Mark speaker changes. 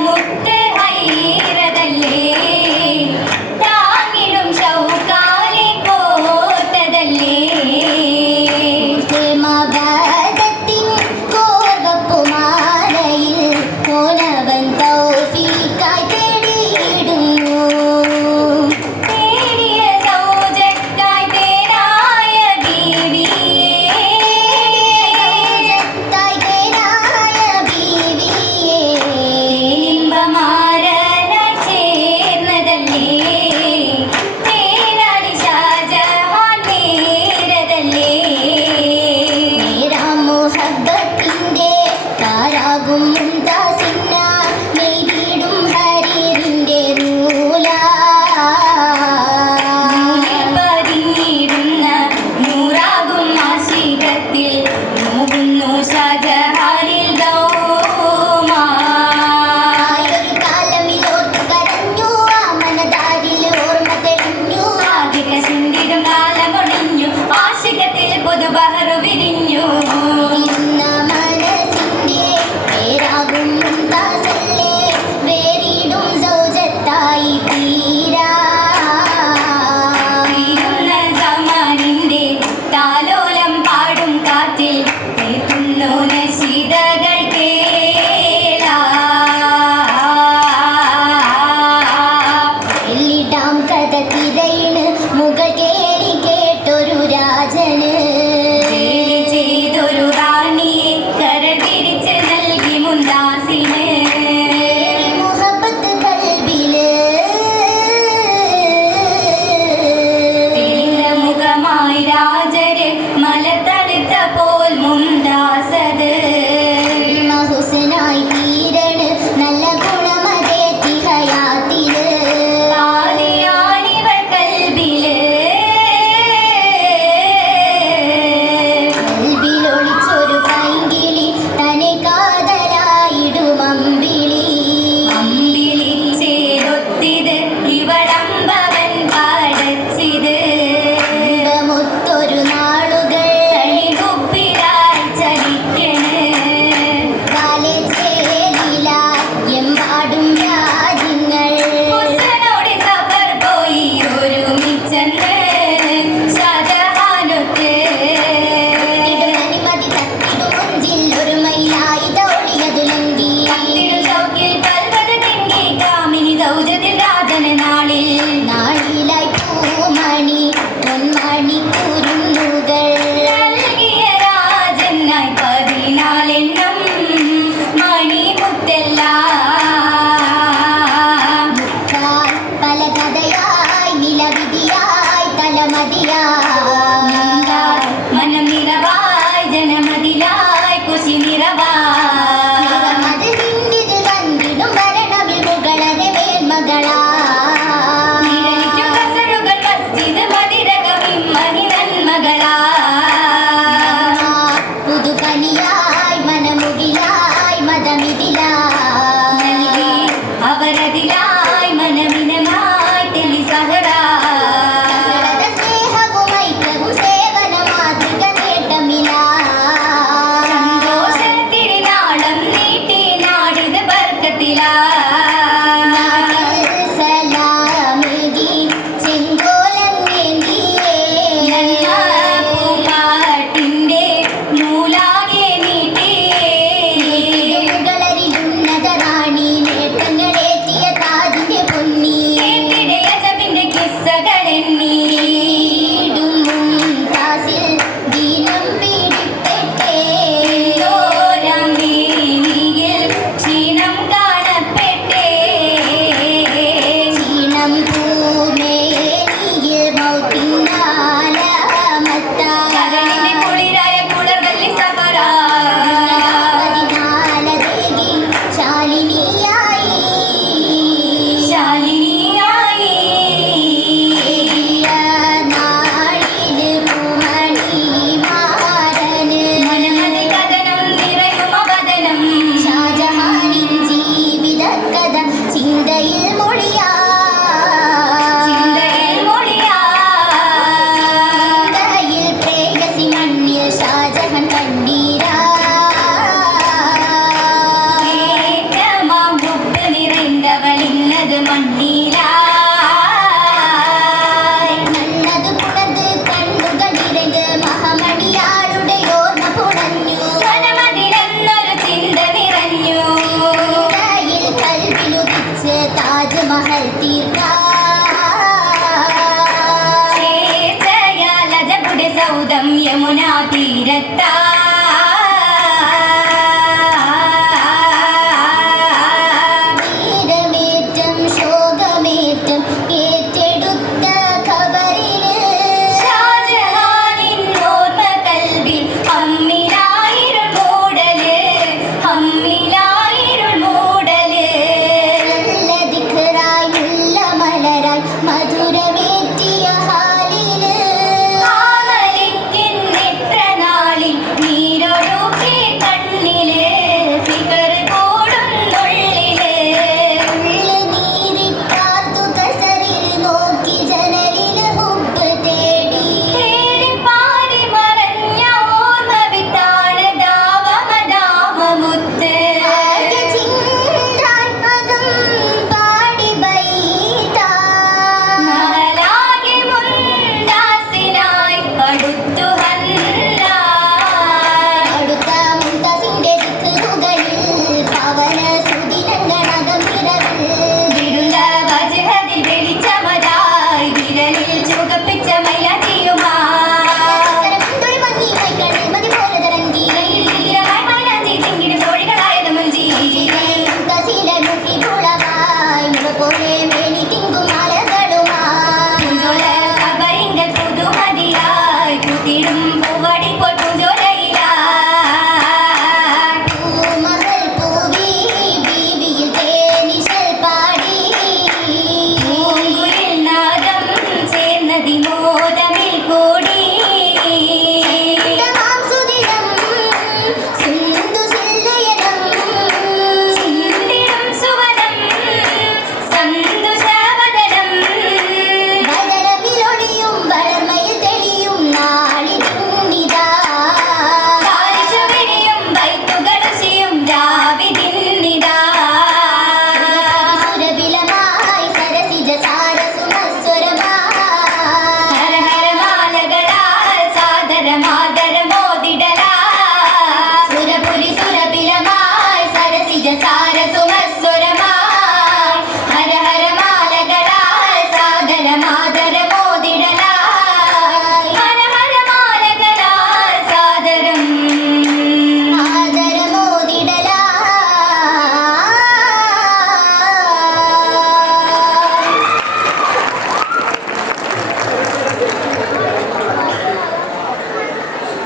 Speaker 1: 持って